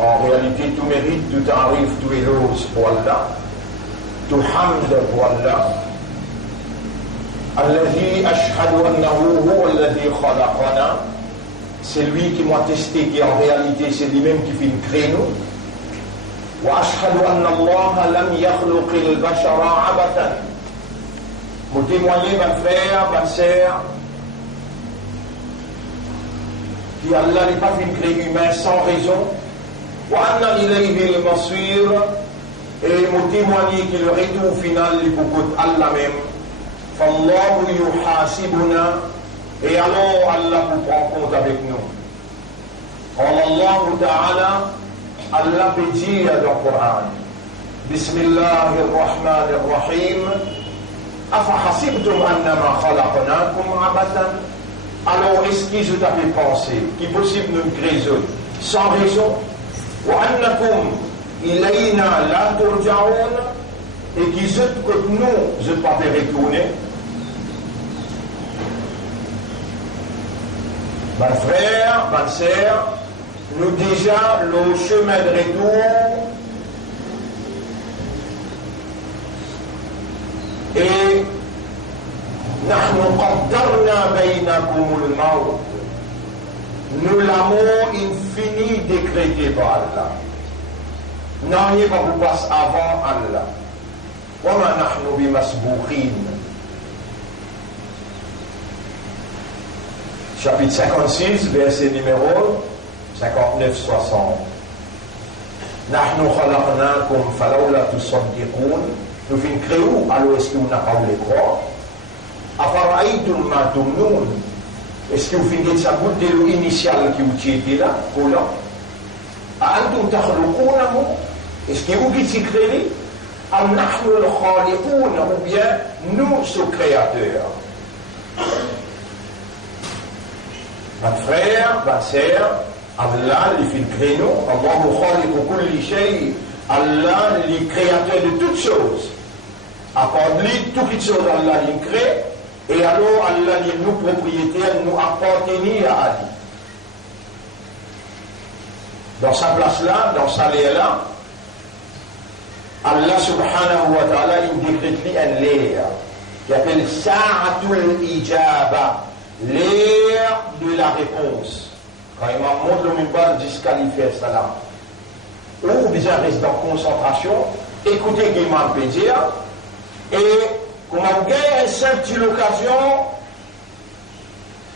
En réalité, tout mérite, tout arrive, tout éloge pour Allah, tout hamd pour Allah. Alladhi ashhadu annahu huwa alladhi khalaqana. C'est lui qui m'a testé, qui en réalité c'est lui-même qui fait une créneau. Wa ashhadu anna Allah lam yakhluqil bashara abatan. Vous témoignez, ma frère, ma sœur, qui Allah n'est pas fait une créé humain sans raison. Wa anna ilayhi al-masir. Et vous témoignez que le retour final est pour Allah même. Fallahu yuhasibuna. Et alors Allah vous prend compte avec nous. Allah Ta'ala, Allah peut dire dans le Coran, Bismillahirrahmanirrahim, Afa hasibtum annama khalaqnakum abatan. Alors est-ce qu'ils ont fait penser qu'il est possible de nous créer sans raison? Wa annakum ilayna la turja'un. Et qu'ils ont que nous ne pas fait retourner. Mes frères, mes sœurs, nous déjà le chemin de retour et nous l'avons infini décrété par Allah. Non, il va vous passer avant Allah. وما نحن بمسبوقين. Chapitre 56, verset numéro 59-60. نحن خلقناكم فلولا تصدقون. Nous finissons créer, alors est-ce que vous n'avez pas voulu croire? أفرأيتم ما تمنون. Est-ce que vous finissez de savoir de l'initial qui vous était là? أأنتم تخلقونه. Est-ce que vous qui s'y créez? أم نحن الخالقون. Ou bien nous sommes créateurs. Ma frère, ma sœur, Allah, il fait le créneau. Allah, khaliqu kulli shay. Allah, il est créateur de toutes choses. À part lui, toutes les choses, Allah, il crée. Et alors, Allah, il nous propriétaires, nous appartenons à Ali. Dans sa place là, dans sa l'air là, Allah subhanahu wa ta'ala, il décrète lui un l'air qui appelle Sa'atul Ijaba. L'air de la réponse. Quand il m'a montré le minbar disqualifié salam. Ou déjà reste dans concentration, écoutez qu'il m'a fait dire, et qu'on a gagné cette petite occasion,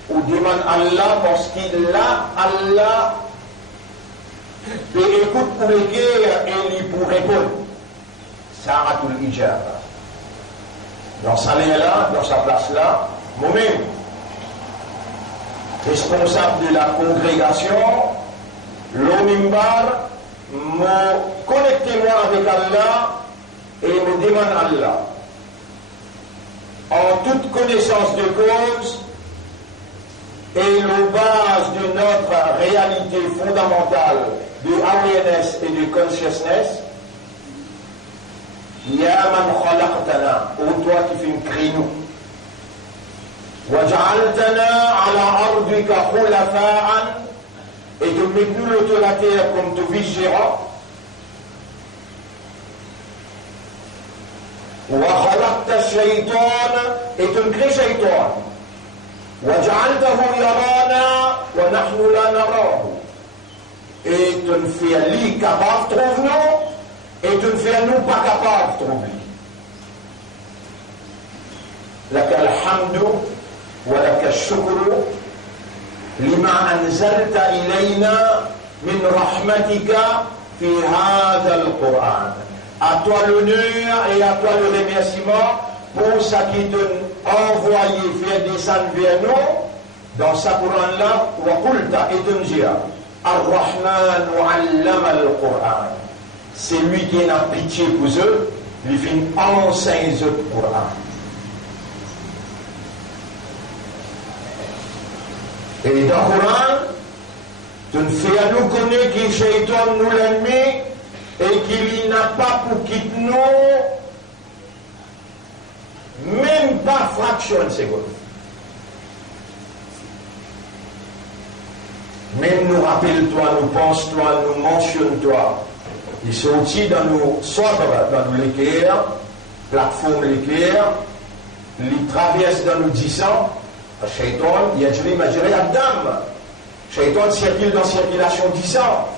ou demande Allah parce qu'il a Allah, et écoute pour les guerres et il pour répondre. Sa'atul Ijaba. Dans sa ligne là, dans sa place là, moi-même, responsable de la congrégation, l'Omimbar, me connectez-moi avec Allah et me demande Allah. En toute connaissance de cause et le base de notre réalité fondamentale de awareness et de consciousness, Ya man khalaqtana, ô toi qui fais une créneau. وَجَعَلْتَنَا عَلَى أَرْضِكَ خُلَفَاءً. Et de mettre nous l'autre la terre comme tu viseras. وَخَلَقْتَ الشَّيْطَانَ. Et tu crées shaytan. وَجَعَلْتَهُ يَرَانَا وَنَحْنُ لَا نَرَاهُ. Et tu ne fais lui capable de trouver, et tu ne fais nous pas capable de trouver. لَكَ الْحَمْدُ ولك الشكر لما أنزلت إلينا من رحمتك في هذا القرآن. À toi l'honneur et à toi le remerciement pour ça qui t'a envoyé faire descendre vers nous dans ce Coran-là. وقلت et tu me dis الرحمن علم القرآن. C'est lui qui a pitié pour eux, lui fait enseigner le Coran. Et dans le Coran, tu ne fais à nous connaître qu'il shaitan nous l'ennemi et qu'il n'a pas pour quitter nous même pas fraction de seconde. Même nous rappelle-toi, nous pense-toi, nous mentionne-toi. Ils sont aussi dans nos sobres, dans nos l'équerre, plateforme l'équerre, ils traversent dans nos 10 ans. Shaitan, Yajri Majri Adam. Shaitan circule dans circulation 10 ans.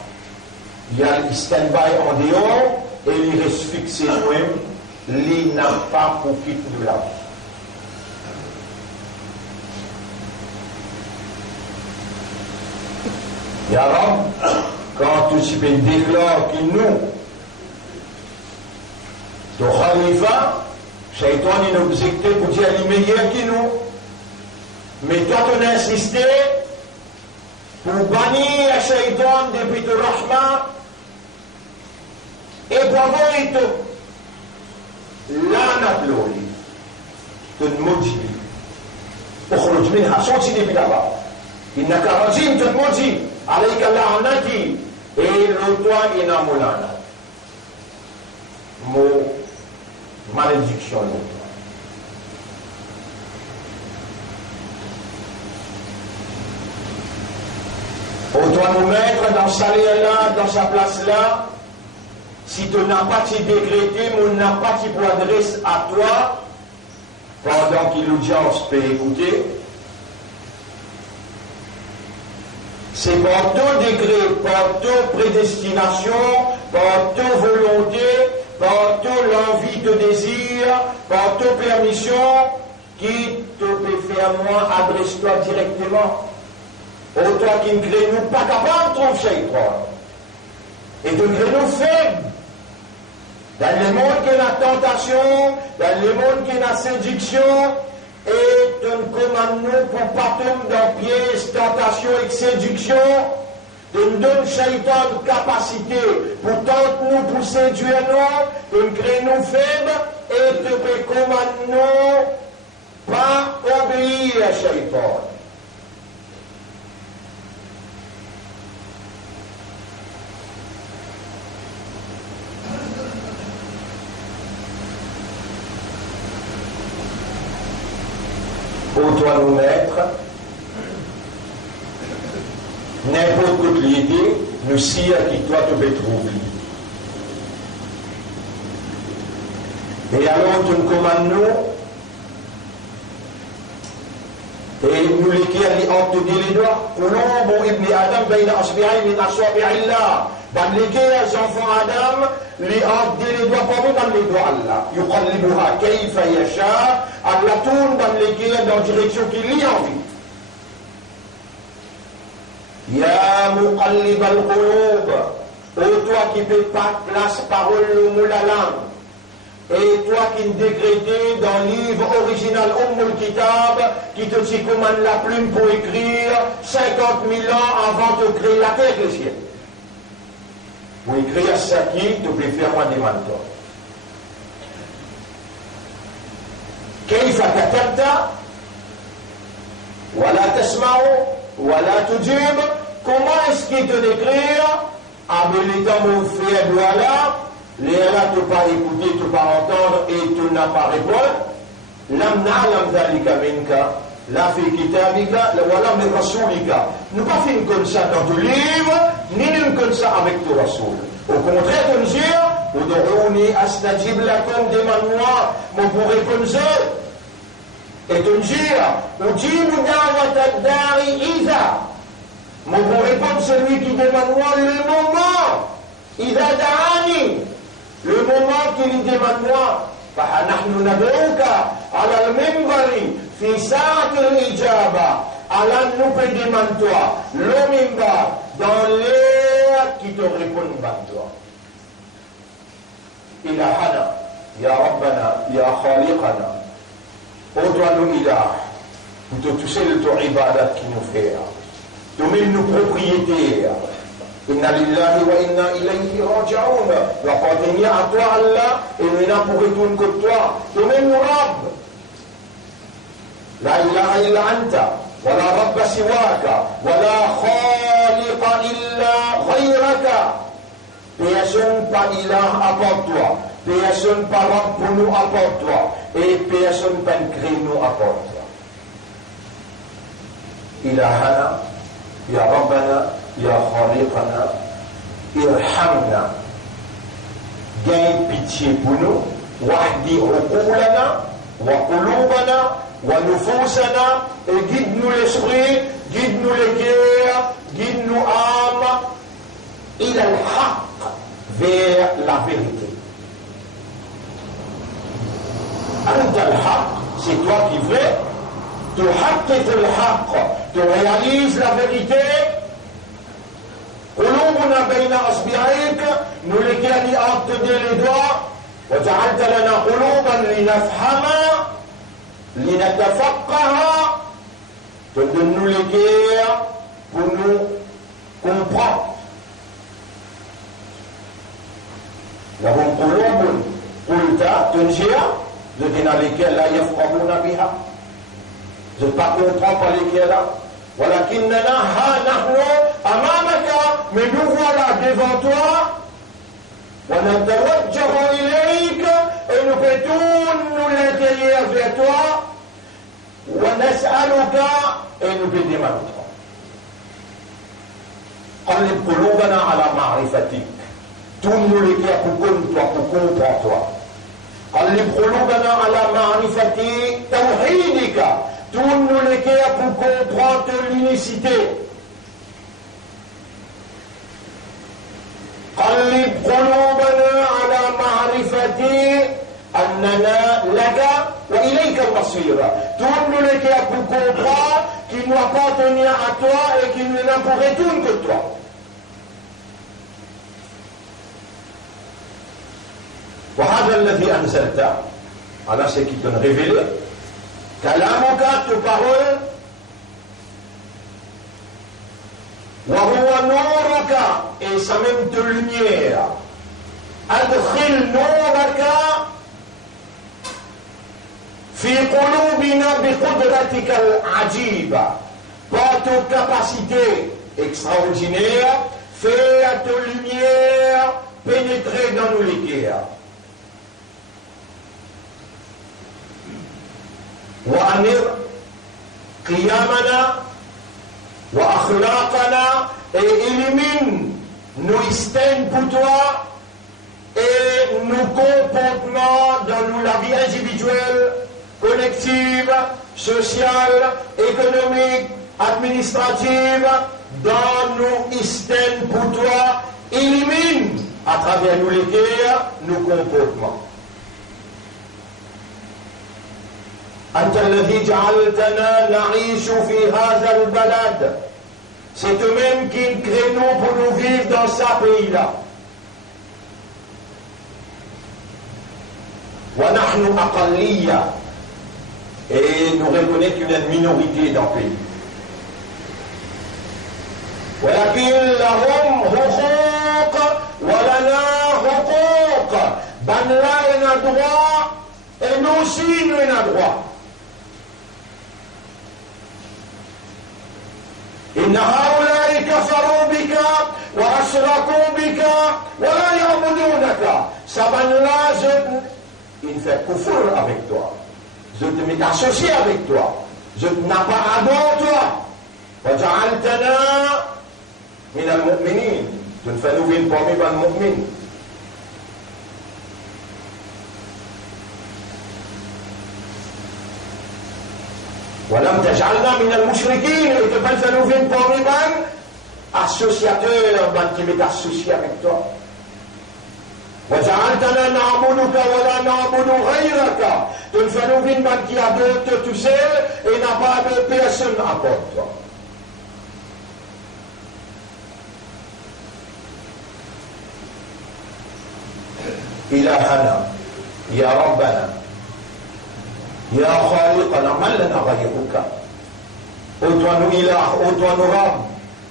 Il y a le stand-by en dehors et il reste fixé nous-mêmes. Il n'a pas pour quitter de la vie. Et alors, quand tu peux déclarer que nous, le Khalifa, Shaitan il a objecté pour dire qu'il est meilleur que nous. Mais toi, tu as insisté pour bannir Shaitan depuis le Rahman et pour avoir été l'anat l'oli, tu te maudis. اخرج منها sorti depuis là-bas. إنك رجيم tu te maudis. عليك لعنتي et le toi il a mon lana. Mon malédiction le toi. On doit nous mettre dans sa là, dans sa place là. Si tu n'as pas t'y décrété, on n'a pas t'y pour adresse à toi, pendant que l'audience peut écouter, c'est par ton décret, par ton prédestination, par ton volonté, par ton l'envie, ton désir, par ton permission, qui te peut faire moi, adresse-toi directement. Oh, toi qui ne crée nous pas capable de trouver toi. Et de créer nous faibles. Dans le monde qui a la tentation, dans le monde qui a la séduction, et de nous commande nous pour pas tomber dans piège, tentation et séduction, de nous donner Shaitan capacité pour tenter nous, pour séduire nous, de nous créer nous faibles, et de commande nous pas obéir à Shaitan. Pour toi nous mettre, n'importe quelle idée, nous sire qui toi te peut trouver. Et alors tu nous commandes nous, et nous l'écrire entre les doigts, Qulubun ibn Adam bayna asbi'ayn min asabi'illah. Dans lesquels les enfants Adam, les doigts pas dans les doigts Allah. Yuqallibuha kayfa yasha. Allah tourne dans lesquels dans la direction qu'il y a envie. Ya muqallib al-qulub. Ô toi qui ne fais pas place parole le mot la langue. Et toi qui ne décrétais dans le livre original Ummul Kitab, qui te commande la plume pour écrire 50 000 ans avant de créer la terre et le ciel. Pour écrire ça qui te peut faire moi des mentors. كيف كتبت ولا تسمع ولا تجيب. Comment est-ce qu'il te décrire? Ah mais les temps mon frère voilà, les là te pas écouter, te pas entendre et tu n'as pas répondre. Lam na'lam dhalika minka la fi kitabika wala min rasulika. Nous pas fait comme ça dans ton livre, ni nous comme ça avec ton rasoul. Au contraire de nous dire, ud'ouni astajib lakum, demande-moi, mon pour répondre. Et de nous dire, ujibu da'wat ad-da'i idha. Mon pour répondre celui qui demande moi le moment. Idha da'ani. Le moment qu'il demande moi. فَنَحْنُ نَدْعُوكَ عَلَى الْمِنْبَرِ فِي سَاعَةِ الْإِجَابَةِ. Allah nous peut demander toi, le minbar, dans l'air qui te répond par toi. Ilahana, Ya Rabbana, Ya Khaliqana. Ô toi nous ilah, pour te toucher le ton ibadat qui nous fait. Tu mets nos propriétés. Inna lillahi wa inna ilayhi raji'un. Nous appartenir à toi Allah et nous n'avons pour retourner que toi. Tu mets nos Rabb. La ilaha illa anta. ولا رب سواك ولا خالق إلا غيرك. Personne pas ilah à part toi, personne pas Rabb pour nous à part toi, et personne pas créé nous à part toi. Ilahana, Ya Rabbana, Ya Khaliqana, Irhamna. Gagne pitié pour nous. Wahdi uqulana, wa qulubana, wa nufusana. Et guide-nous l'esprit, guide-nous les cœurs, guide-nous âmes. Il a le haqq vers la vérité. Anta al-haqq, c'est toi qui vrai. Tu haqqit al-haqq, tu réalises la vérité. قلوبنا بين أصبعيك نلقي entre les doigts وجعلت لنا قلوبا لنفهم لنتفقه te donne nous les cœurs pour nous comprendre. Nous avons قلوب قلت تنشئ dans lesquelles لا يفقهون بها. Je ne pas comprendre par lesquelles là. ولكننا ها نحن أمامك mais nous voilà devant toi ونتوجه إليك et nous faisons nous l'intérieur vers toi ونسألك et nous te demandons قلب قلوبنا على معرفتك tourne-nous les cœurs pour comprendre toi قلب قلوبنا على معرفة توحيدك tourne-nous les cœurs pour comprendre l'unicité. قلب قلوبنا على معرفة أننا لك وإليك المصير. Tourne-nous les cœurs pour comprendre qu'il nous appartient à toi et qu'il ne nous retourne que toi. وهذا الذي أنزلته على ce qui t'ont révélé. كلامك tes paroles وهو نورك et ça même de lumière أدخل نورك في قلوبنا بقدرتك العجيبة par ta capacité extraordinaire fais ta lumière pénétrer dans nos cœurs. وأنر قيامنا وأخلاقنا et illumine nos systèmes pour toi et nos comportements dans la vie individuelle, collective, sociale, économique, administrative, dans nos systèmes pour toi, illumine à travers nous les cœurs, nos comportements. أنت الذي جعلتنا نعيش في هذا البلد. C'est toi-même qui crée nous pour nous vivre dans ce pays-là. ونحن أقلية. Et nous reconnaissons qu'il y a une minorité dans le pays. ولكن لهم حقوق ولنا حقوق. Ben là, il y a droit et nous aussi, nous avons droit. إن هؤلاء كفروا بك وأشركوا بك ولا يعبدونك. Saban-là, il fait kufur avec toi. Je te mets associé avec toi. Je n'ai pas adoré toi. وجعلتنا من المؤمنين. Tu ne fais nous venir parmi les mu'mins. ولم تجعلنا من المشركين. Et tu ne fais nous venir parmi les associateurs qui m'est associé avec toi. وجعلتنا نعبدك ولا نعبد غيرك. Tu ne fais nous venir qui adore tout seul et n'a pas de personne à part toi. إلهنا يا ربنا يا خالقنا من لنا غيرك. Ô toi nous ilah, ô toi nous Rab,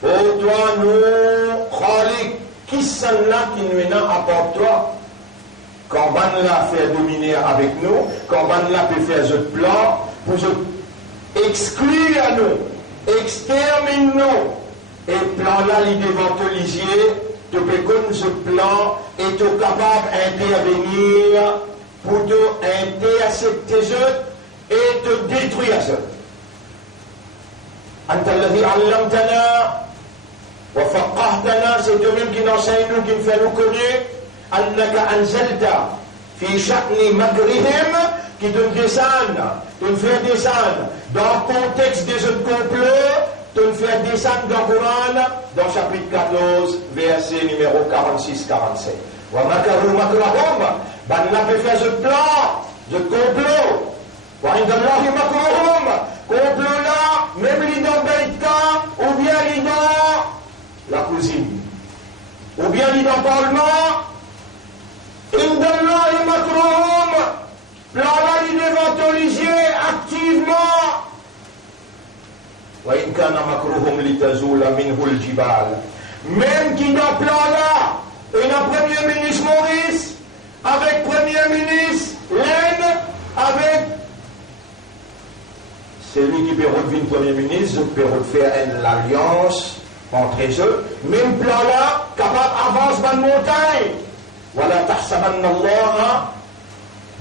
ô toi nous Khalik, qui sont là qui nous est à part toi. Quand ban là fait dominer avec nous, quand ban là peut faire ce plan pour se exclure à nous, extermine nous, et plan là il devant te lisier, tu peux connaître ce plan et tu es capable d'intervenir pour te intercepter et te détruire. أنت الذي علمتنا وفقهتنا, c'est eux-mêmes qui nous enseignent, nous, qui nous fait nous connaître, أنك أنزلت في شأن مكرهم, qui te descendent, te fait descendre dans le contexte des autres complots, te fait descendre dans le Coran, dans chapitre 14, verset numéro 46-47. وَمَكَرُوا مَكْرَهُمْ, ben on a fait ce plan, ce complot. وَعِنْدَ اللَّهِ مَكْرُهُمْ, complot là, même li dans Beitka, ou bien li dans la cousine, ou bien li dans le Parlement, عِنْدَ اللَّهِ مَكْرُهُمْ, plan là, il est autorisé activement. وَإِنْ كَانَ مَكْرُهُمْ لِتَزُولَ مِنْهُ الْجِبَالِ, même qui dans le plan là, et le Premier ministre Maurice, avec Premier ministre Laine, avec celui qui peut relever le Premier ministre, peut faire l'alliance entre eux, même plan là, capable d'avancer dans la montagne. Voilà, tahsabanna Allah,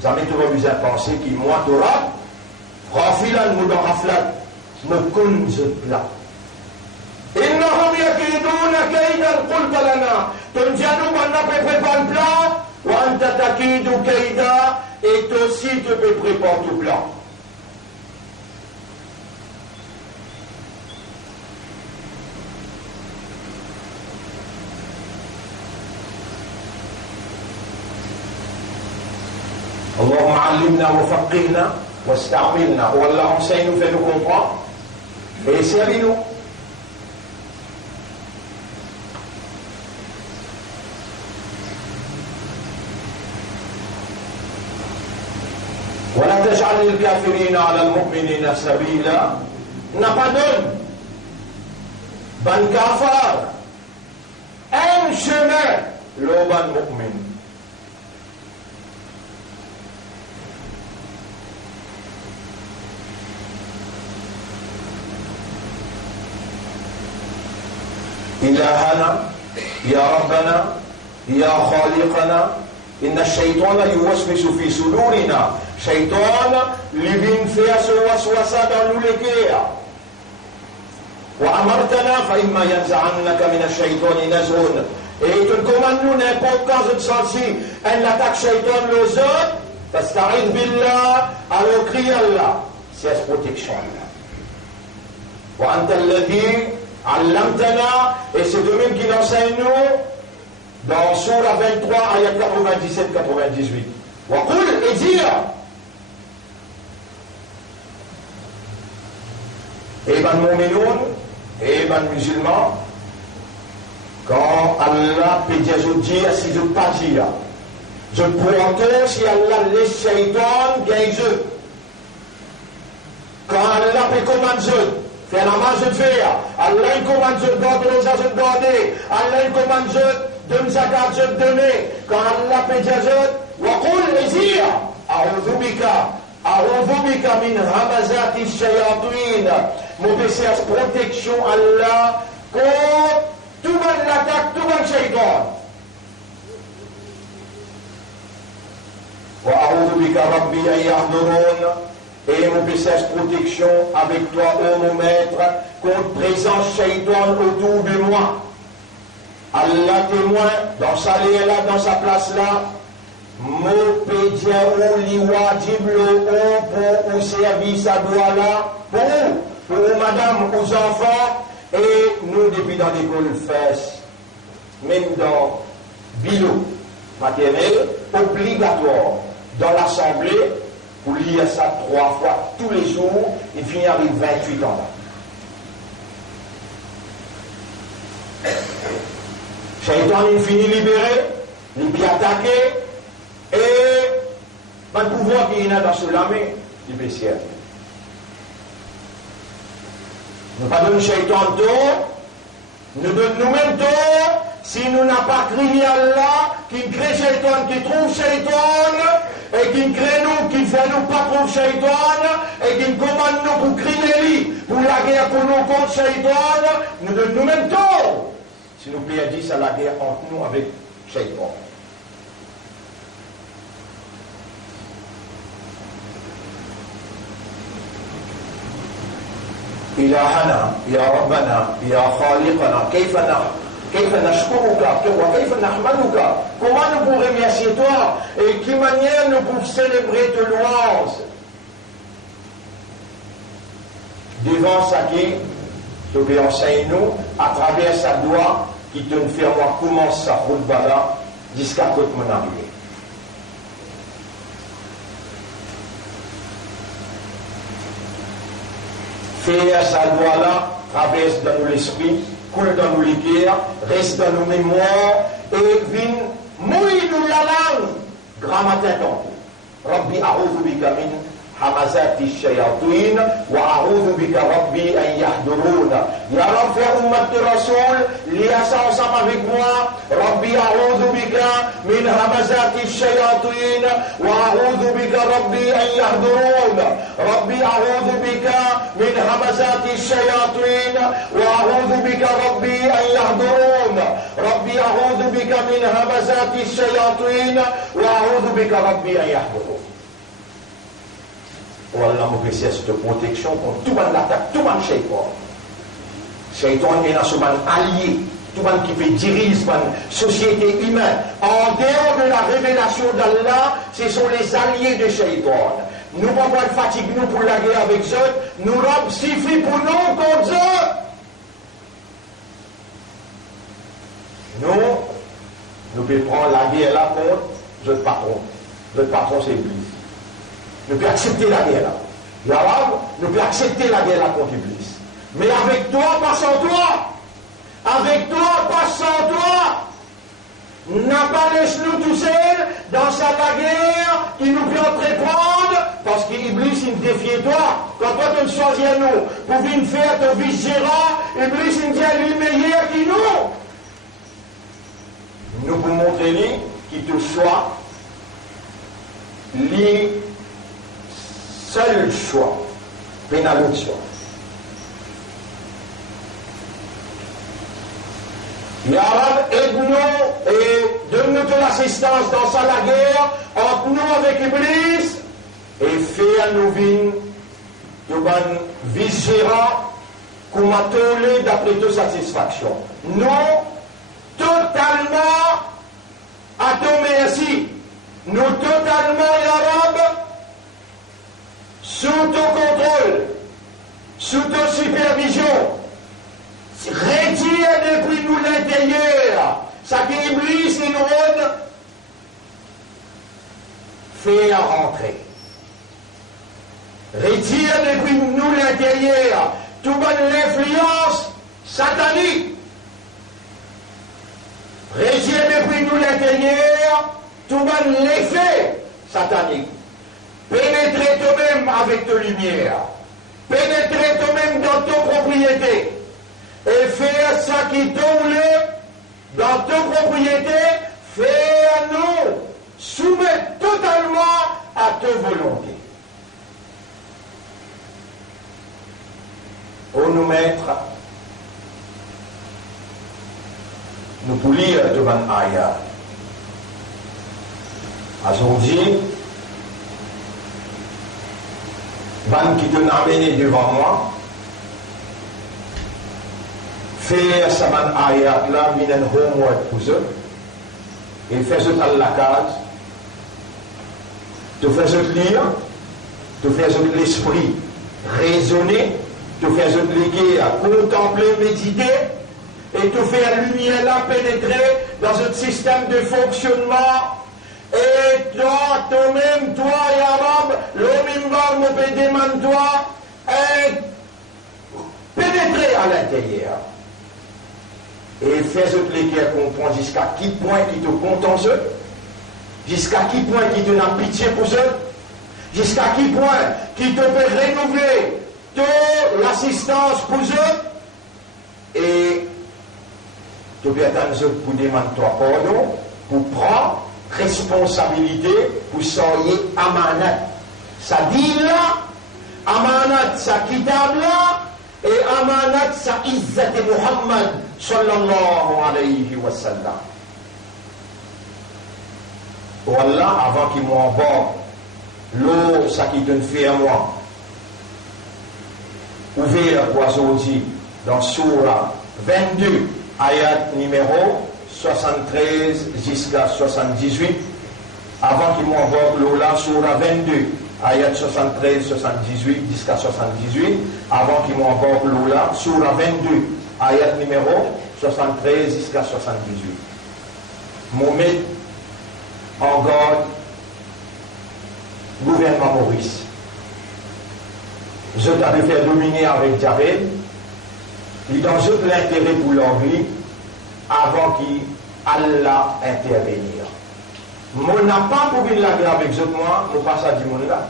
vous avez toujours eu à penser qu'il moi, Torah, rafilan ou dans raflat, me kunz là. إنهم يكيدون كيدا قلت لنا تنجنوا أن prépare le plan وأنت تكيد كيدا, et toi aussi tu peux préparer tout plan. اللهم علمنا وفقهنا واستعملنا, ou Allah enseigne nous, fait nous comprendre et servis-nous. ولا تجعل الكافرين على المؤمنين سبيلا, n'a pas donné ban kafar un chemin le ban mu'min. إلهنا يا ربنا يا خالقنا إن الشيطان يوسوس في صدورنا, شيطان لبين فيها وسوسة dans nous les cœurs. وأمرتنا فإما ينزعنك من الشيطان نزغ, et tu commandes nous n'importe quand je te sens un attaque shaitan les autres, فاستعذ بالله, alors crie Allah, c'est protection. وأنت الذي علمتنا, et c'est de même qui enseigne nous dans Surah 23, ayat 97-98. وقل, et dire, et ben mu'minoun, et ben musulmans, quand Allah peut dire, je dis, si je pas dire, je prends si Allah laisse shaitan gagne. Quand Allah peut commander, faire la marche de faire, Allah il commande de garder les gens de garder, Allah il commande de me zakat de donner, quand Allah peut dire, وقل, et dire, أعوذ بك من همزات الشياطين, m'obéissez protection Allah contre tout le monde l'attaque, tout le monde shaitan. وأعوذ بك ربي أن يحضرون, et m'obéissez protection avec toi, ô mon maître, contre présence shaitan autour de moi. Allah témoin, dans sa lieu là, dans sa place là, mon pédia ou li wajib le pour service à doigt là, pour madame, aux enfants, et nous depuis dans l'école fesses, même dans bilo maternel, obligatoire, dans l'assemblée, pour lire ça 3 fois tous les jours, il finit avec 28 ans là. Shaitan, il finit libéré, il peut attaquer, et pas de pouvoir qu'il y a dans ce lamé, il peut servir. Nous pas donner Shaitan tort, nous donne nous-mêmes tort, si nous n'avons pas crié Allah, qui crée Shaitan, qui trouve Shaitan, et qui crée nous, qui fait nous pas trouver Shaitan, et qui commande nous pour crier lui, pour la guerre pour nous contre Shaitan, nous donne nous-mêmes tort. Si nous perdons à la guerre entre nous avec Shaitan. إلهنا يا ربنا يا خالقنا كيف نشكرك وكيف نحمدك. Comment nous pouvons remercier toi et de quelle manière nous pouvons célébrer tes louanges devant ça qui te enseigne nous à travers sa doigt qui te fait moi commence sa route là jusqu'à côté mon arrivée. Faire sa doigt là traverse dans nous l'esprit, coule dans nous les cœurs, reste dans nos mémoires et vient mouille nous la langue. Grand matin tantôt. Rabbi a'udhu bika min hamazati shayatin wa a'udhu bika rabbi an yahduruna. Ya Rab, fais ummat de Rasoul, lia ça ensemble avec moi. Rabbi a'udhu bika min hamazati shayatin wa a'udhu bika rabbi an yahduruna. Rabbi a'udhu bika min hamazati shayatin wa a'udhu bika rabbi an yahduruna. Rabbi a'udhu bika min hamazati shayatin wa a'udhu bika rabbi an yahduruna. Allah nous précise cette protection contre tout le monde l'attaque, tout le monde shaitan. Shaitan est dans ce monde allié, tout le monde qui fait diriger la société humaine. En dehors de la révélation d'Allah, ce sont les alliés de shaitan. Nous ne pouvons pas fatiguer nous pour la guerre avec eux, nous robes suffit pour nous contre eux. Nous pouvons prendre la guerre là contre notre patron. Notre patron c'est l'Église. Nous pouvons accepter la guerre là. L'arabe, nous pouvons accepter la guerre là contre l'Église. Mais avec toi, pas sans toi. Avec toi, pas sans toi. N'a pas laissé-nous tout seuls dans sa guerre qui nous peut entreprendre parce qu'Iblis il défie toi. Quand toi tu choisis à nous pour venir faire ton vice-gérant, Iblis il dit à lui meilleur que nous. Nous pouvons montrer lui qui te choix, lui seul choix, pénalité. Ya Rab, aide-nous et donne-nous de l'assistance dans sa guerre entre nous avec Iblis et fais à nous vivre de bonnes vice-gérants qu'on m'a tolé d'après toute satisfaction. Nous, totalement à ton merci. Nous, totalement, Ya Rab, sous ton contrôle, sous ton supervision. Retire depuis nous l'intérieur, ça qui Iblis et nous fait rentrer. Retire depuis nous l'intérieur, toute bonne influence satanique. Retire depuis nous l'intérieur, tout bon l'effet satanique. Pénétrez toi-même avec ta lumière. Pénétrez toi-même dans ton propriété. Et faire ça qui tombe dans ta propriété, faire nous soumettre totalement à ta volonté. Ô nous maîtres, nous pouvons lire devant Aya. Aujourd'hui, ban qui te amené devant moi, faire sa ban ayat là, minen homework pour eux, et faire ce à la case, te faire ce lire, te faire ce l'esprit raisonner, te faire ce liguer à contempler, méditer, et te faire lumière là pénétrer dans un système de fonctionnement. Et toi, toi-même, toi, Yarab, l'homme me peut demander toi, et pénétrer à l'intérieur. Et fais ce que comprendre jusqu'à qui point qui te contente, jusqu'à qui point qui te n'a pitié pour eux, jusqu'à qui point qui te peut renouveler toute l'assistance pour eux, et tu peux attendre pour demander toi pardon, pour prendre responsabilité pour soyer amanat. Ça dit là, amanat ça kitab là, et amanat ça izzat Muhammad sallallahu alayhi wa sallam. Voilà, avant qu'il m'envoie l'eau, ça qui te fait à moi. ouvert pour aujourd'hui dans Surah 22, ayat numéro 73 jusqu'à 78. Avant qu'il m'envoie l'Ola, Surah 22, ayat 73, 78 jusqu'à 78. Avant qu'il m'envoie l'Ola, Surah 22, ayat numéro 73 jusqu'à 78. Mon maître en garde gouvernement Maurice. Je t'avais fait dominer avec Javel. Il donne tout l'intérêt pour leur vie avant qu'Allah intervenir. Moi n'a pas pour venir la guerre avec eux, moi, je passe à du monde là.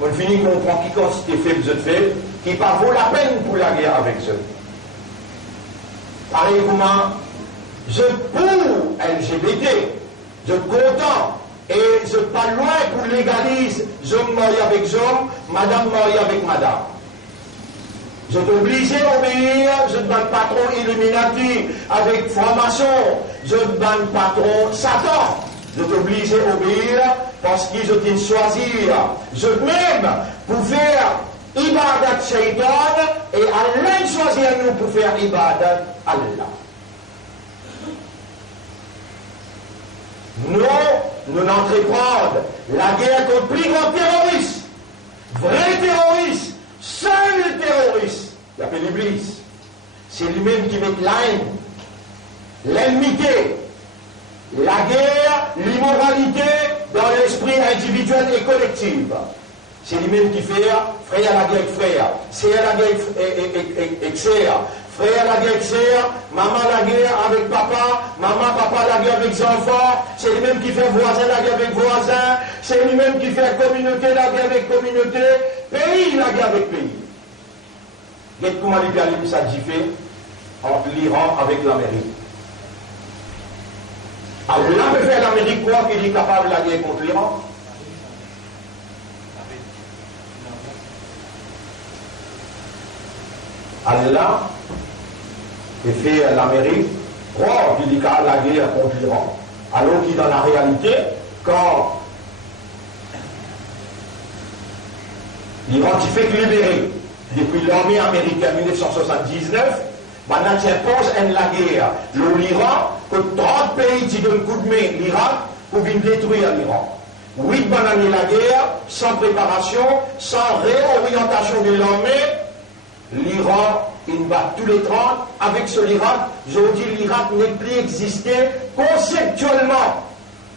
Moi je finis comprendre qui quantité faible je fais, qui pas vaut la peine pour la guerre avec eux. Pareil comment je pour LGBT, je content et je pas loin pour légaliser homme marié avec homme, madame mariée avec madame. Je suis obligé d'obéir, je demande patron Illuminati avec franc-maçon, je demande patron Satan. Je suis obligé d'obéir parce qu'ils ont choisi. Je même pour faire ibadat shaitan et Allah choisir nous pour faire ibadat Allah. Nous n'entreprendre la guerre contre plus grand terroriste, vrai terroriste, seul terroriste, il appelle l'Iblis. C'est lui-même qui met la haine, l'ennemité, la guerre, l'immoralité dans l'esprit individuel et collectif. C'est lui-même qui fait frère la guerre avec frère, sœur la guerre avec sœur, frère la guerre avec sœur, maman la guerre avec papa, maman papa la guerre avec les enfants, c'est lui-même qui fait voisin la guerre avec voisin, c'est lui-même qui fait communauté la guerre avec communauté, pays la guerre avec pays. Regardez comment les pays ça diffère entre l'Iran avec l'Amérique. Allah peut faire l'Amérique quoi qu'il est capable de la guerre contre l'Iran? Allah peut faire l'Amérique croire qu'il est capable de la guerre contre l'Iran. Alors qu'il dans la réalité, quand l'Iran s'est fait libérer depuis l'armée américaine en 1979, maintenant s'impose la guerre. L'Iran, que 30 pays qui donnent coup de main l'Irak pour venir détruire l'Iran. 8 bananes la guerre, sans préparation, sans réorientation de l'armée, l'Iran, il bat tous les 30. Avec ce l'Irak, je vous dis, l'Irak n'est plus existé conceptuellement.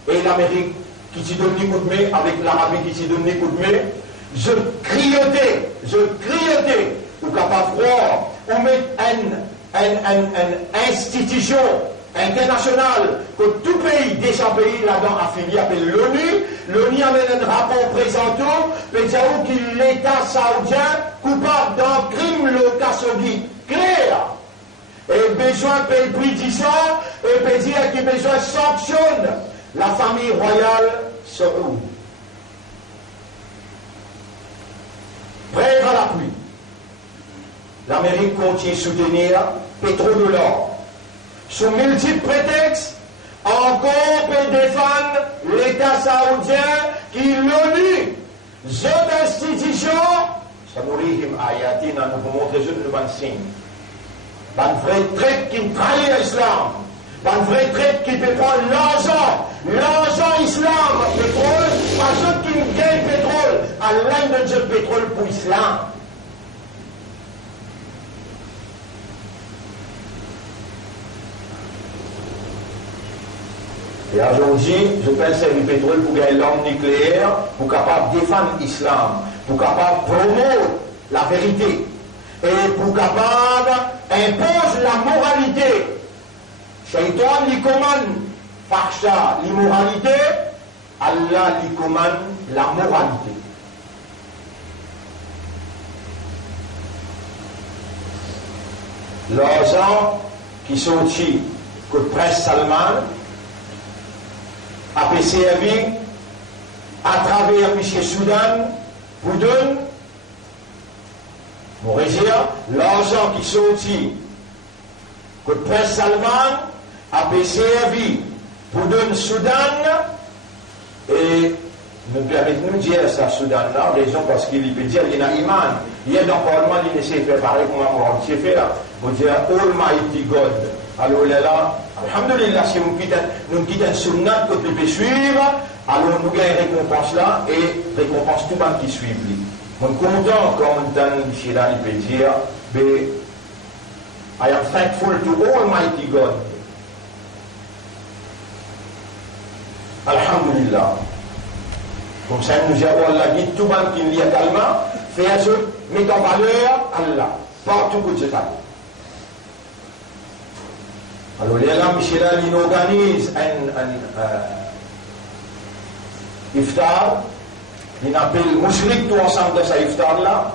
Et l'Amérique qui s'y donne des coups de main, avec l'Arabie qui s'y donne des coups de main, je criotais, ou capable de croire, on met une institution internationale que tout pays, déjà pays là-dedans affilié appelle l'ONU. L'ONU amène un rapport présentant, peut dire que l'État saoudien coupable d'un crime locasogui clair. Et besoin de payer le prix du sang, et peut dire qu'il besoin de sanctionne la famille royale saoudi. Prêt à l'appui. L'Amérique continue de soutenir pétrodollar. Sous multiples prétextes, encore peut défendre l'État saoudien qui l'ONU, cette institution, ça nous dit ayatina, nous vous montrer juste le bon signe. Un vrai traite qui trahit l'islam, un vrai traite qui peut prendre l'argent islam, pétrole, pas ceux qui gagnent pétrole, à l'aide de ce pétrole pour l'islam. Et aujourd'hui, je pense que le pétrole pour gagner l'arme nucléaire, pour capable de défendre l'islam, pour capable de promouvoir la vérité, et pour capable d'imposer la moralité. Shaitan lui commande fakhsha, l'immoralité, Allah lui commande la moralité. L'argent qui sortit que le prince Salman a servi à travers M. Soudan pour donner Mauritian, l'argent qui sortit que le prince Salman a servi pour donner Soudan et nous permettons de dire ça Soudan là, raison parce qu'il peut dire il y a iman. Il y a dans le Parlement, il essaie de faire pareil comme on sait faire. Pour dire Almighty God. Alors là, alhamdulillah, si nous quittons sunnat que nous pouvons suivre, alors nous gagnons récompense là et récompense tout le monde qui suit. Je suis content quand on entend ici là, il peut dire, I am thankful to Almighty God. Alhamdulillah. Comme ça, nous avons Allah dit tout le monde qui lit calmement, fait un jeu, met en valeur Allah. Partout que tu es. Alors, là, Michel, il organise un iftar. Il appelle Mouchrik tout ensemble de ce iftar là.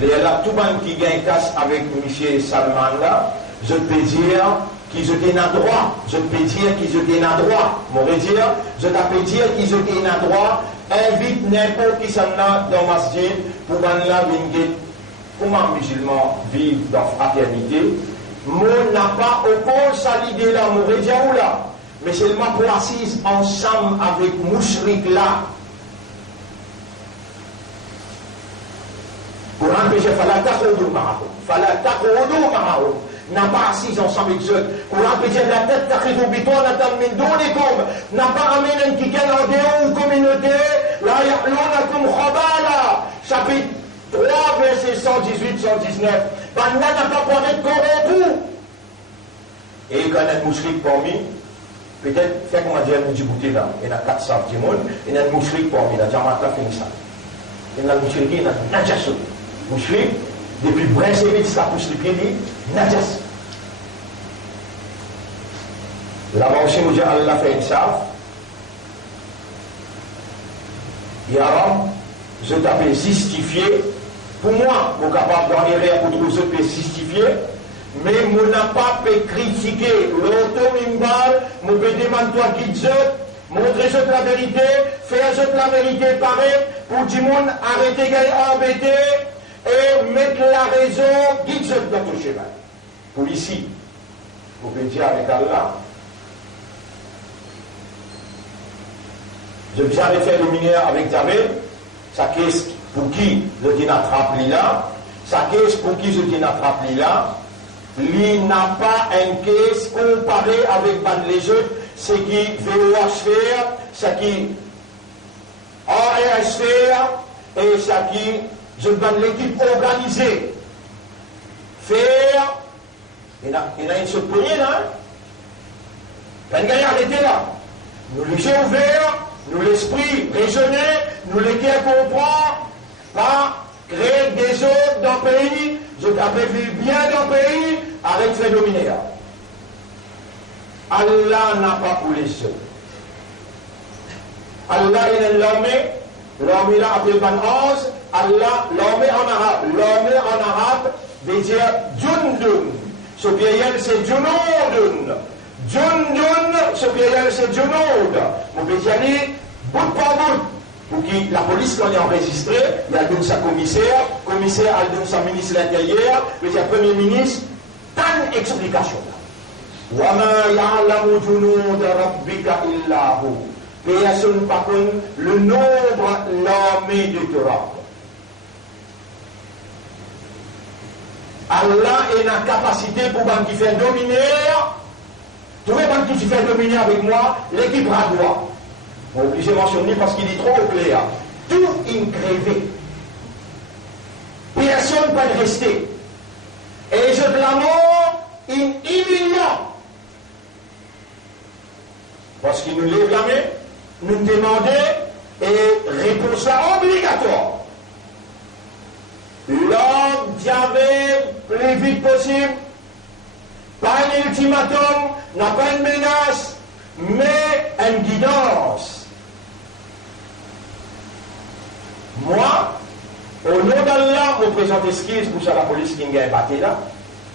Là, tout le monde qui gagne casse avec Michel Salman là, je peux dire qu'ils étaient à droit. Je peux dire qu'ils étaient à droit. Mauritian, je peux dire qu'ils étaient à droit. Invite n'importe qui s'en a dans le masjid pour qu'on la vigne. Comment les musulmans vivent dans la fraternité? Moi, n'a pas opposé à l'idée là, Mauritian ou là. Mais seulement pour assise ensemble avec Mouchrik là. Pour empêcher, fala taqoudou ma'ahum. N'a pas assis ensemble avec eux. Pour empêcher la tête takhidou bitonatan min dunikum. N'a pas amené un kikan en dehors ou communauté. La ya'lounakum khabala. Chapitre 3, verset 118-119. Ben là, n'a pas pour être corrompu. Et quand un mouchrik parmi, peut-être, fait comment dire, nous Djibouti là, il y a 400 personnes, il y a un mouchrik parmi, la Jamata finit ça. Il y a un mouchrik, il y a un najassou. Mouchrik, depuis Brest-Évite, ça pousse les pieds, najas. Là-bas aussi, nous disons, Allah fait une saf. Yaram, je t'appelle justifié. Pour moi, vous êtes capable d'en errer pour trouver ce que justifié. Mais je n'ai pas pu critiquer l'auto-mimbal, je peux demander toi qui te montrer la vérité, faire la vérité pareil, pour tout le monde arrêter d'embêter et mettre la raison qui te dans ton chemin. Pour ici, vous pouvez dire avec Allah, je viens de faire le mineur avec Javel, ça qu'est-ce pour qui je t'ai attrapé là, ça qu'est-ce pour qui je t'ai attrapé là. Il n'a pas un caisse comparé avec les autres, ce qui VOH faire, ce qui ARS faire, et ce qui, je donne l'équipe organisée. Faire, il y a une chose pour rien, hein? Quand il y a arrêté là, nous les yeux ouverts, nous l'esprit raisonné, nous les cœurs comprend, pas créer des autres dans le pays. Je t'avais vu bien dans le pays, arrête de faire dominer. Allah n'a pas pour les autres. Allah il est l'armée là appelé Ban 11, Allah, l'armée en arabe veut dire Jundun. Ce pluriel c'est Junoudun. Jundun, ce pluriel c'est Junoud. Mon peut dire bout par bout. Pour que la police, quand elle est enregistrée, il a donné sa commissaire a donné sa ministre de l'Intérieur, le Premier ministre, tant d'explications. وَمَا يَعْلَمُ جُنُودَ رَبِّكَ إِلَّا هُوَ. Personne par contre le nombre, l'armée de Torah. Allah est la capacité pour qui fait dominer, tout le monde qui fait dominer avec moi, l'équipe à droit. On est obligé de mentionner parce qu'il est trop clair. Tout ingrévé. Personne ne peut rester. Et je clamore humiliant. Parce qu'il nous lève la main, nous demandons et réponse obligatoire. L'homme diable plus vite possible, pas un ultimatum, n'a pas une menace, mais une guidance. Moi, au nom d'Allah, je présente excuse pour ça la police qui a battu là.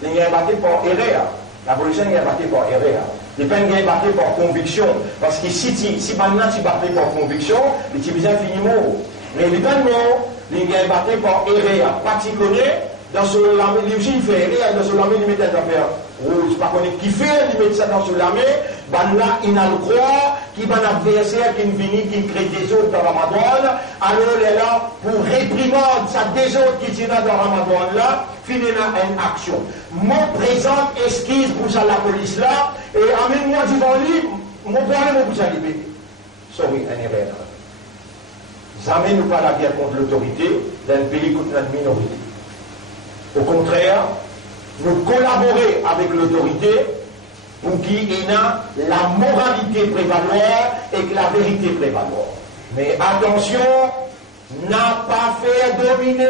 Il a battu par erreur. La police a battu par erreur. Il n'est pas battu par conviction. Parce que si maintenant tu battu par conviction, tu es infiniment. Mais il n'est pas mort. Il est battu par erreur. Pas tu connais, dans ce lame, il fait erreur, dans ce lame, il met des affaires. rouge, par contre, qui fait, il met ça dans la main, ben là, il a le croix, qui va adversaire, qui vient, qui crée des autres dans Ramadan, alors il est là pour réprimer ça des autres qui sont dans Ramadan là, finir une action. Mon présente esquisse pour ça la police là, et amène-moi du vent libre, mon problème pour ça libérer. Sorry, un erreur. Jamais nous pas la guerre contre l'autorité d'un pays contre notre minorité. Au contraire, nous collaborer avec l'autorité pour qu'il y ait la moralité prévaloir et que la vérité prévaloir. Mais attention, n'a pas fait dominer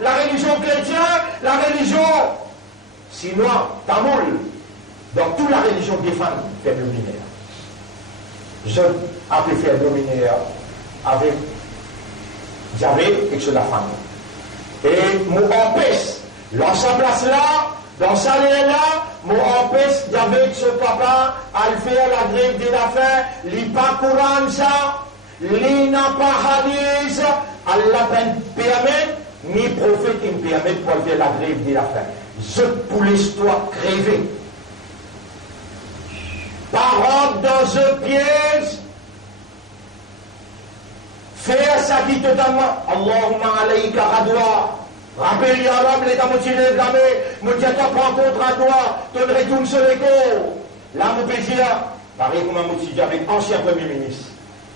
la religion chrétienne, la religion sinon tamoul. Donc toute la religion défend fait dominer. Je a pu faire dominer avec Javé et sur la famille. Et mon empêche, l'ensemble là, dans sa là, mon empêche Javé que ce papa à le faire la grève de la faim, il pas courant ça, il n'a pas hadith, Allah permet, ni prophète qui me permet pour faire la grève de la faim. Je pour l'histoire crevée. Parole dans un piège, faire ça qui totalement, Allahumma alayka radwa, rappelle ya Rab, les damotines gamé, moutiata prend contre à toi, te retourne sur l'écho. Là, mon péché là, pareil comme un mouti avec ancien premier ministre.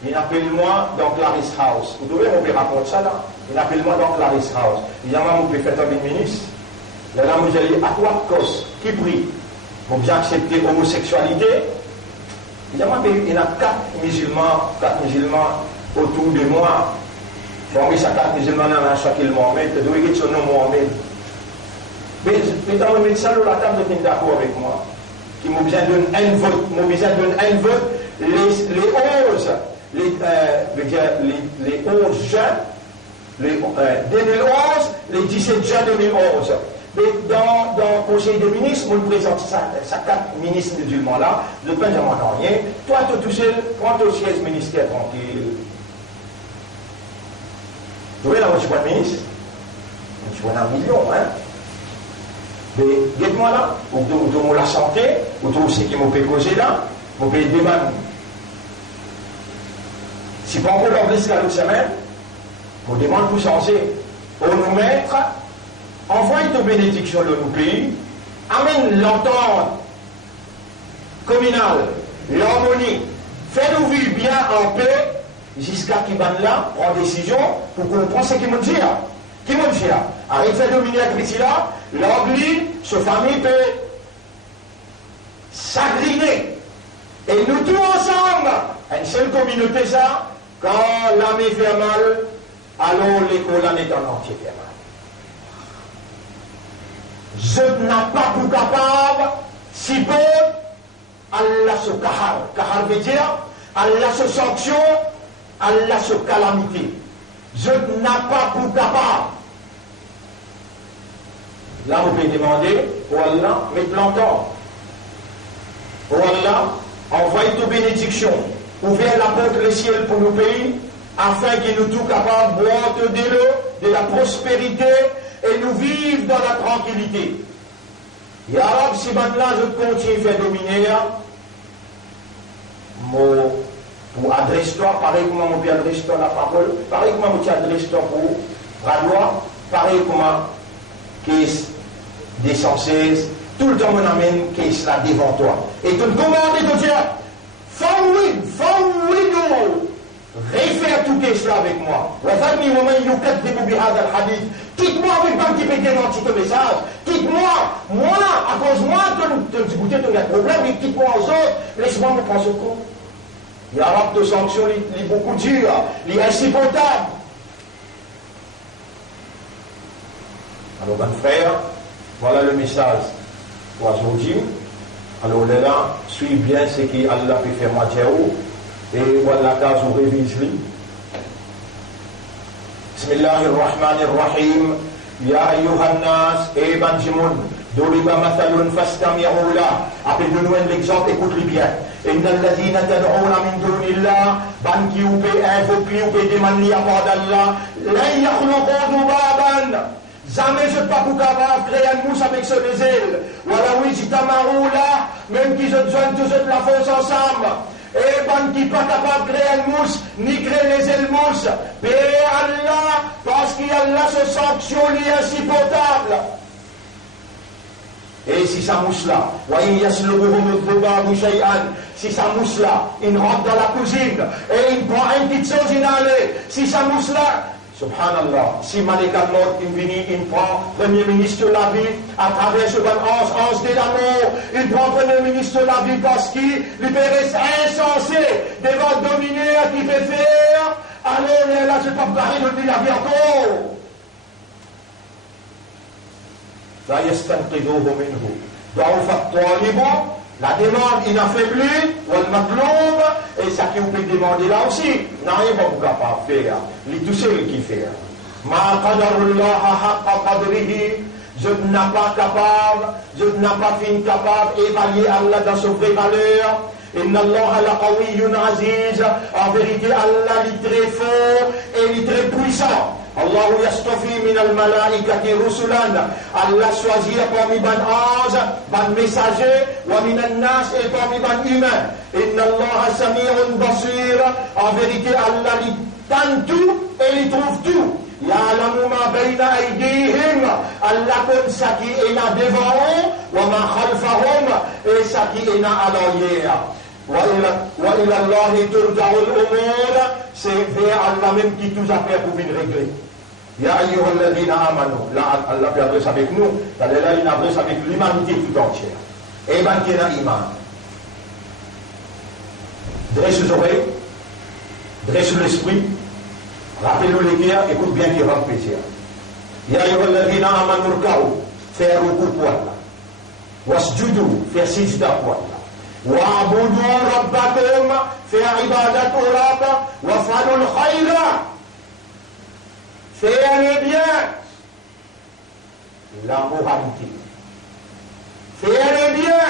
Il appelle moi dans Clarice House. Vous devez me raconter ça là. Il appelle moi dans Clarice House. Il dit, moi, vous pouvez faire un ministre. Là, moi, j'ai dit, à quoi cause? Qui prie? Vous bien accepter l'homosexualité? Il y a 4 musulmans autour de moi. Bon, mais ça 4 musulmans dans chaque Mohamed, tu dois dire son nom Mohamed. Mais dans le médecin, la table est d'accord avec moi. Qui m'a besoin d'un vote, les 11 jeunes, 2011, les 17 jeunes 2011. Mais dans le conseil des ministres, on nous présente ça 4 ministres musulmans là, je ne peux pas dire rien. Toi, tu es tout seul, prends ton siège ministère tranquille. Vous voyez là, moi, je suis pas ministre. Je suis pas un million, hein. Mais, dites-moi là, ou la santé, ou tout ce qui m'a fait causer là, vous payez des mains. Si pas encore l'organisme l'autre semaine, vous demandez tout censé, pour nous mettre, envoie une bénédiction de nos pays, amène l'entente communale, l'harmonie, fais-nous vivre bien en paix, jusqu'à qui va là, prend décision pour comprendre ce qu'il me dit. Qui me dit? Arrête de dominer la crise là, l'anglais, sa famille peut s'agriner. Et nous tous ensemble, une seule communauté ça, quand l'armée fait mal, alors l'école en est en entier fait mal. Je n'ai pas pour capable, si peu, Allah se kahar. Kahar veut dire, Allah se sanction, Allah se calamité. Je n'ai pas pour capable. Là, vous pouvez demander, oh Allah, mais plantant. Oh Allah, envoie de bénédiction, ouvert la porte du ciel pour nos pays, afin que nous tous capables de boire de l'eau, de la prospérité, et nous vivre dans la tranquillité. Ya Rab, si maintenant je continue à faire dominer, pour adresse-toi, pareil comme on peut adresse-toi la parole, pareil comme on peut adresse-toi pour Radois, pareil comme qu'est-ce des censés, tout le temps on amène qu'est-ce là devant toi. Et tu me commandes de dire, fais-oui, réfère tout cela avec moi. Quitte-moi avec un petit peu de message. Quitte-moi, moi, à cause de moi, tu as un problème, mais quitte-moi aux autres, laisse-moi me prendre secours. Il y a un rapport de sanctions, il est beaucoup dur, il est insupportable. Alors, mon frère, voilà le message pour aujourd'hui. Alors, là, suis bien ce qu'Allah peut faire matière. Et voilà, case ou révise-lui. Bismillahirrahmanirrahim. Ya ayyuhan nas, et banjimoun, doriba mathalun fastami'u la. Appelez-nous un exemple, écoute-le bien. Inna alladhina tad'una min dunillah, ban qui ou peut invoquer ou peut demander à part d'Allah, la yakhluqu dhubaban. Jamais je ne pas capable de créer une mousse avec ce les ailes. Voilà, oui, j'y tamarou là, même qu'ils ont besoin de tous de la force ensemble. Et ben qui pas capable de créer une mousse, ni créer les ailes mousse. Mais Allah, parce qu'il y a là ce sanction liée insupportable. Et si ça mousse là, si ça mousse là, il rentre dans la cuisine et il prend une petite chose, il allait. Si ça mousse là, subhanallah, si Malika Mort il prend Premier ministre de la vie à travers ce bon ange de l'amour, il prend Premier ministre de la vie parce qu'il libère insensé devant dominer qui fait faire. Alors là, je ne peux pas parler de la vie encore. لا يستنقذوه منه ضعف الطالب la demande inaffaiblie والمطلوب et ça qui vous peut demander là aussi non il va vous capable faire il tout seul qui fait ma qadarullah haqqa qadrihi je n'ai pas capable je n'ai pas fini capable d'évaluer Allah dans son vraie valeur. Inna Allah la qawiyyun aziz. En vérité Allah est très fort et il est très puissant. Allah yastafi min al-malaikati rusulan. Allah choisit parmi ban anges, ban messagers, wa min al-nas et parmi ban humains. Inna Allah sami'un basir. En vérité Allah il tente tout et il trouve tout. Ya'lamu ma bayna aydihim. Allah connaît ce qui est là devant eux, wa ma khalfahum et ce qui est là à l'arrière. Wa ila Allah turja'u al-umur. C'est vers Allah même qui tout a fait pour venir régler. Ya ayyuhalladhina amanu. Là, Allah peut adresser avec nous. Là, il adresse avec l'humanité tout entière. Et ben, qui est dans l'iman. Dresse les oreilles. Dresse l'esprit. Rappelez-nous les guerres. Écoute bien qui rentre plaisir. Ya ayyuhalladhina amanu rka'u. Faire ruku pour Allah. Wasjudu. Faire sijda pour Allah. Wa'budu rabbakum. Faire ibadat au Rabb. Waf'alul khayra. Faire le bien, la moralité. Faire le bien,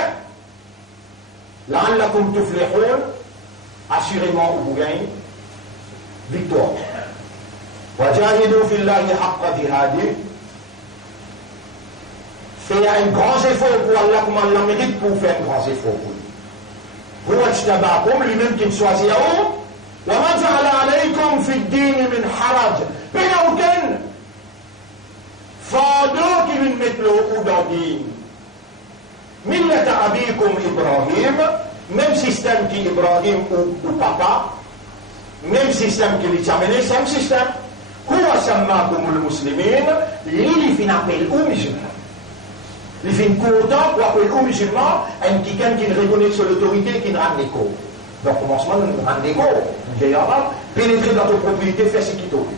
la'allakum tuflihun, assurément vous gagnez victoire. Wajahidu fillahi haqqa jihadi. Faire un grand effort pour Allah comme Allah mérite pour faire un grand effort pour lui. Huwa ijtabakum, lui-même qui me choisit à vous. وما جعل عليكم في الدين من حرج بلا aucun fardeau qui vient mettre le haut dans le din. ملة أبيكم إبراهيم, même système qui Ibrahim ou papa, même système qui lui a amené, c'est un système. هو سماكم المسلمين, lui fin appelle aux musulmans. Il fin content pour appeler aux musulmans un quelqu'un qui reconnaît sur l'autorité qui ne rend les cours. Donc, commencement, nous rendons des cours. Vieil arabe, pénétrer dans ton propriété, faire ce qu'il t'ouvre.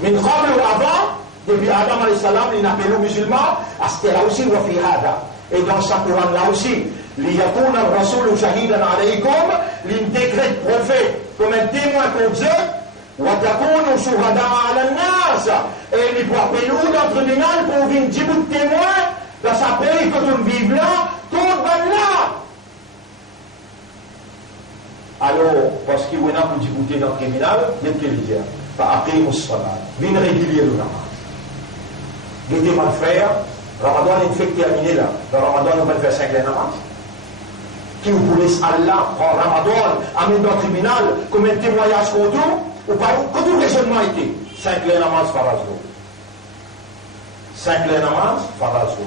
Mais avant, depuis Adam alayhi salam, il appelle aux musulmans, à ce là aussi, wa fi hada. Et dans sa Coran là aussi, liyakun al-rasul shahidan alaykum, l'intégrer prophète comme un témoin contre Dieu, wa takunu shuhada ala nas. Et il peut appeler nous dans le tribunal pour venir dire témoin dans sa pays quand on vit là, tout le là. Alors, parce qu'il y a pour discuter dans le criminel, il y a que les gens. Pas après, on se salat. Bien régulier le namaz. Guettez mal faire. Ramadan est fait terminé là. Le Ramadan, on va faire 5 namaz. Qui vous laisse Allah prend Ramadan, amène dans le tribunal, comme un témoignage contre vous, ou pas, quand tout raisonnement était 5 namaz farazou. 5 namaz farazou.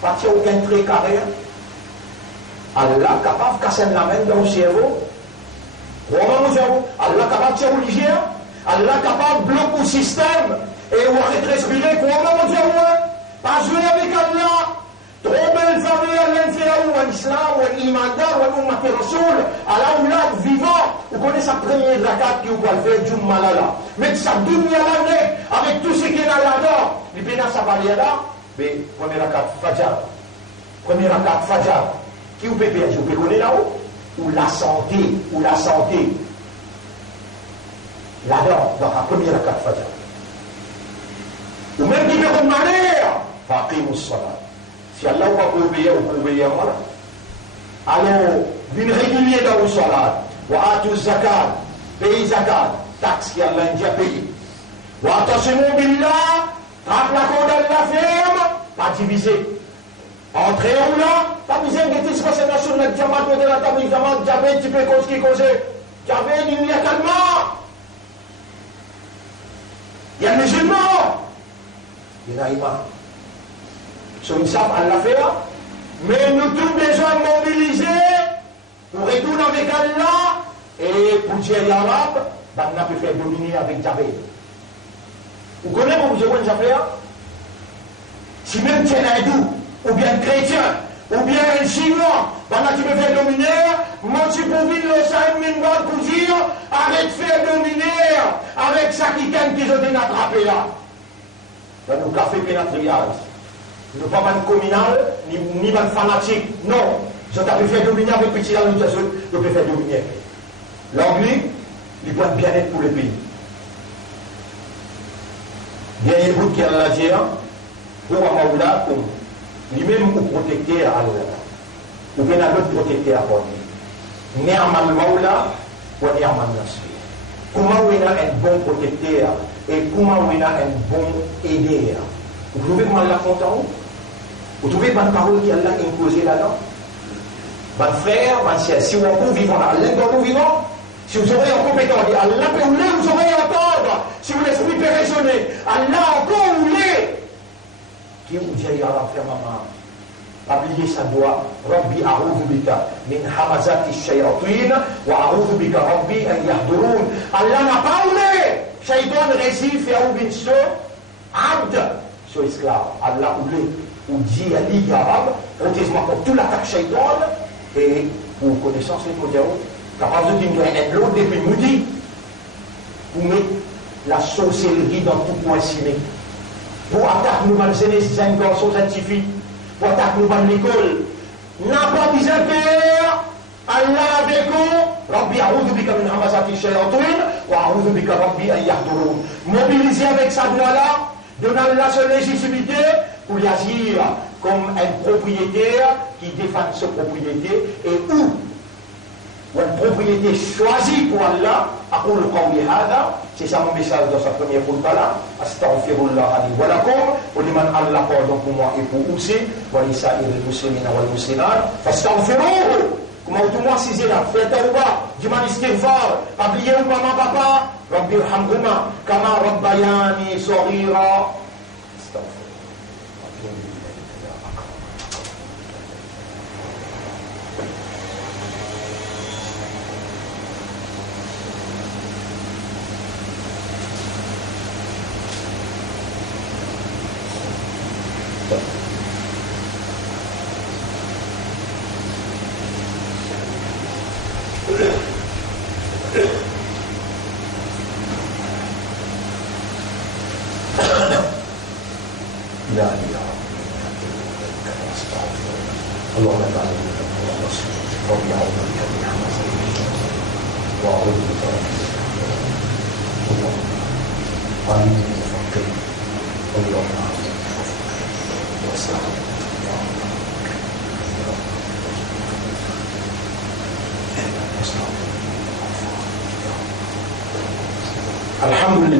Pas qu'il n'y a aucun trait carré. Allah capable de casser la main dans le cerveau. Allah capable de se religieux, Allah capable de bloquer le système et on va respirer comment on dit pas jouer avec Allah, trop belle famille à l'intérieur ou l'islam ou l'imandar ou l'ummat rasoul, Allah ou là vivant, vous connaissez sa première zakat qui vous va faire du malala. Mais ça dunya l'année avec tout ce qui est là-dedans, les pénas ça va là, mais première zakat fajar, qui vous peut perdre, vous pouvez connaître là-haut. Ou la santé, là-dedans, dans la première rakat fajr. Ou même qui veut une manière, faqimus salat. Si Allah va vous obéir, vous pouvez obéir voilà. Alors, une régulier dans le salat, wa atu zakat, pays zakat, taxe qui Allah a payé. Wa atasimu billah, Trappe la corde de la ferme, pas divisé. Entrez ou là, pas besoin de dire que c'est la chose de diamant de la table, diamant, diamant, tu peux causer qui causer. Diamant, il y a calmement. Il y a les musulmans. Il y en a imam. Sur une sape à l'affaire, mais nous tous besoin de mobiliser pour retourner avec Allah et pour dire l'arabe, on peut faire dominer avec Javé. Vous connaissez comment vous avez Javé? Si même tu es un hindou, ou bien un chrétien, ou bien un chinois, tu peux faire dominer, moi tu peux venir le sein minimum pour dire arrête de faire dominer avec ça qui gagne qu'ils ont attrapé là. Dans nos cafés pénatriage. Nous ne sommes pas un communal, ni un fanatique. Non. Je t'ai fait dominer avec petit Alou, je peux faire dominer. L'anglais, il doit bien-être pour le pays. Il y a un bout qui a la dire, pour Maoula, lui-même pour protecter Allah. Ou bien l'autre protecter Allah. Ni'mal Maoula ou Ni'mal Nasir. Comment on a un bon protecteur et comment on a un bon aideur. Vous trouvez comment Allah compte en haut? Vous trouvez bonne parole qui Allah imposée là-dedans? Bon frère, bon sœur, si vous encore vivant, Allah dans nous vivants, si vous aurez en compétence, Allah peut vous vous aurez entendre, si vous l'esprit peut raisonner, Allah encore vous l'est. Qui vous dit, ya Rab, frère maman, oubliez sa doigt, Rabbi a'udhu bika min hamazati shayatin, wa a'udhu bika Rabbi an yahdurun. Allah n'a pas oublié. Shaitan résif et a oublié ce abd, ce esclave. Allah oublié. Ou dit à l'Igarab, protège-moi contre toute l'attaque shaitan, et pour connaissance, il faut dire, capable de dire un l'autre depuis midi, pour mettre la sorcellerie dans tout point ciné. Pour attaquer nous, les jeunes garçons scientifiques, pour attaquer nous, l'école. N'a pas besoin de faire, Allah avec vous, Rabbi a'udhu bika min hamazati shayatin, wa a'udhu bika Rabbi an yahdurun. Mobiliser avec sa voix-là, donnant la seule légitimité, pour y agir comme un propriétaire qui défend sa propriété et où une propriété choisie pour Allah, c'est ça mon message dans sa première khutbah là. Astaghfirullah li wa lakum wa liman Allah pardon pour moi et pour vous aussi wa li sa'iril muslimina wal muslimat fastaghfiruhu. Comment tout moi si c'est là, faites tawba, dis-moi istighfar, oubliez maman papa, Rabbi irhamhuma kama rabbayani saghira.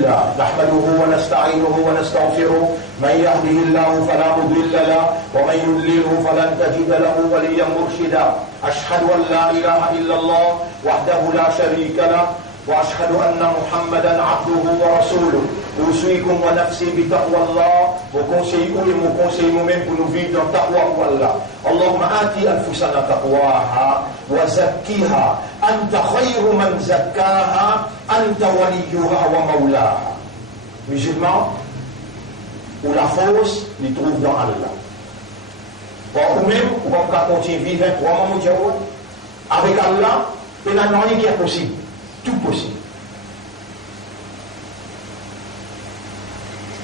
لله نحمده ونستعينه ونستغفره من يهده الله فلا مضل له ومن يضلله فلن تجد له وليا مرشدا أشهد أن لا إله إلا الله وحده لا شريك له وأشهد أن محمدا عبده ورسوله أوصيكم ونفسي بتقوى الله وكونسيئوا من بنوفي dans تقوى الله اللهم آتي أنفسنا تقواها وزكيها أنت خير من زكاها أنت وليها ومولاها. Musulmans, où la force les trouve dans Allah. Ou même, on va continuer à vivre 23 mois mondiaux avec Allah, et il n'y a rien qui est possible. Tout possible.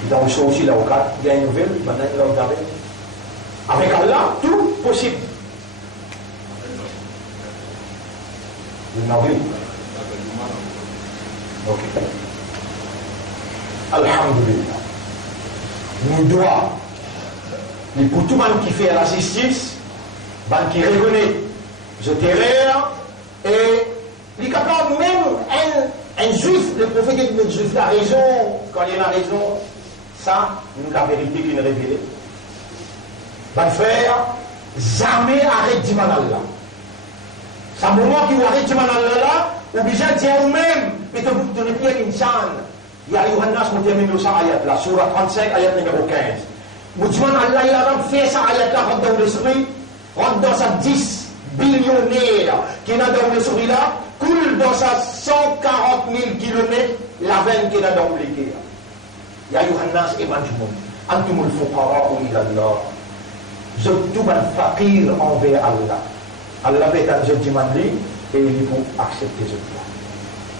Dans le show aussi, là, il y a une nouvelle, maintenant il va regarder. Avec Allah, tout possible. Vous m'avez vu? Ok. Alhamdulillah. Nous devons, pour tout le monde qui fait la justice, qui reconnaît le terreur, et il est capable, même un juif, le prophète dit le juif a raison, quand il a raison, Ça, nous la vérité qui nous révèle. Ben frère, jamais arrête de Allah. C'est un moment qui arrête de Allah, obligé de dire vous-même, mais que vous ne tenez plus insan. Ya ayuhan nas mutiamin sa ayat la, surah 35, ayat numéro 15. Mujman Allah ya Rab fait sa ayat la, dans l'esprit, dans sa 10 billionnaire qui n'a dans l'esprit là, coule dans sa 140 000 kilomètres, la veine qui n'a dans l'esprit. Ya ayuhan nas imanjmun, antumul fuqara'u ila Allah. Je tout un fakir envers Allah. Allah fait un jeu demandé et il faut accepter ce plan.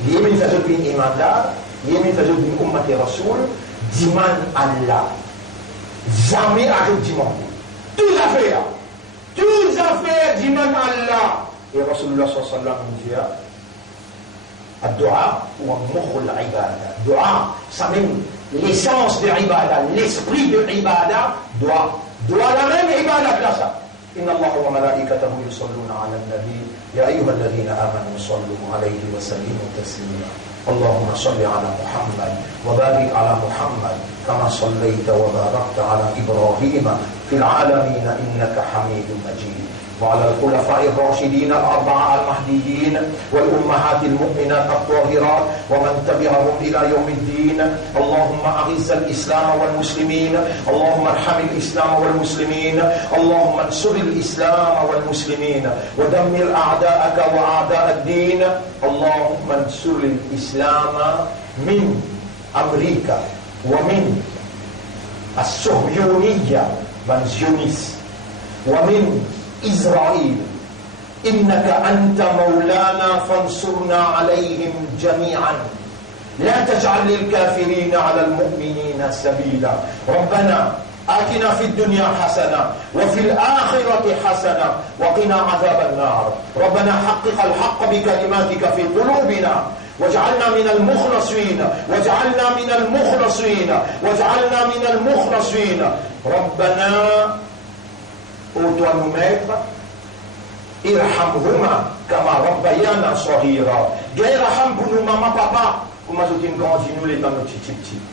Il y a une façon d'une imandar, il y a une façon d'une ummat et rasoul, demande Allah. Jamais arrête de demander. Tout affaire demande Allah. Et Rasulullah sallallahu alayhi wa sallam nous dit, الدعاء هو مخ العبادة. دعاء ça même l'essence de l'ibada, l'esprit de l'ibada, دعاء la même ibada que ça. إن الله وملائكته يصلون على النبي يا أيها الذين آمنوا صلوا عليه وسلموا تسليما. اللهم صل على محمد وبارك على محمد كما صليت وباركت على إبراهيم في العالمين إنك حميد مجيد. وعلى الخلفاء الراشدين الأربعة المهديين والأمهات المؤمنات الطاهرات ومن تبعهم إلى يوم الدين. اللهم أعز الإسلام والمسلمين، اللهم ارحم الإسلام والمسلمين، اللهم انصر الإسلام والمسلمين ودمر أعداءك وأعداء الدين. اللهم انصر الإسلام من أمريكا ومن الصهيونية من زيونيس ومن إسرائيل. إنك أنت مولانا فانصرنا عليهم جميعا. لا تجعل للكافرين على المؤمنين سبيلا. ربنا آتنا في الدنيا حسنة وفي الآخرة حسنة وقنا عذاب النار. ربنا حقق الحق بكلماتك في قلوبنا واجعلنا من المخلصين واجعلنا من المخلصين واجعلنا من المخلصين. ربنا ô-toi nous maître, irhamhuma kama rabbayana saghira. Gairaham pour nous maman papa, comment je dis grandi nous les dans nos petits petits.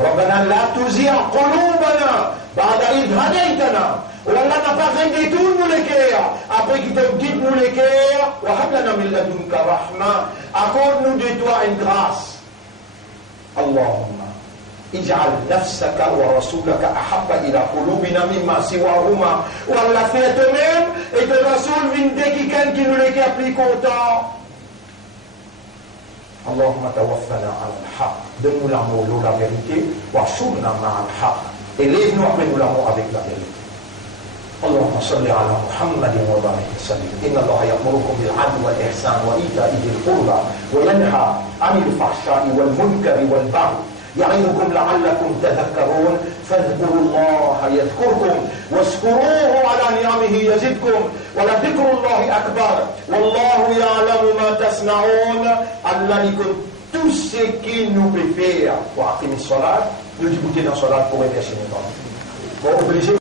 ربنا لا تزغ قلوبنا بعد إذ هديتنا. Allah n'a pas fait de tout nous les cœurs. Après qu'il te guide nous les cœurs, وهب لنا من لدنك رحمة. Accorde-nous de toi une grâce. اللهم اجعل نفسك ورسولك أحب إلى قلوبنا مما سواهما. والله fait toi-même et ton Rasoul vient de quelqu'un qui nous les cœurs plus content. اللهم توفنا على الحق. Donne-nous l'amour, la vérité. واشرنا مع الحق. Et lève-nous après nous l'amour avec la vérité. اللهم صل على محمد وبارك وسلم. إن الله يأمركم بالعدل والإحسان وإيتاء ذي القربى وينهى عن الفحشاء والمنكر والبغي يعظكم لعلكم تذكرون. فاذكروا الله يذكركم واشكروه على نعمه يزدكم ولذكر الله أكبر والله يعلم ما تصنعون. Allah dit que tout ce qu'il nous peut faire pour activer la salat, nous écouter dans la salat pour aider chez nous.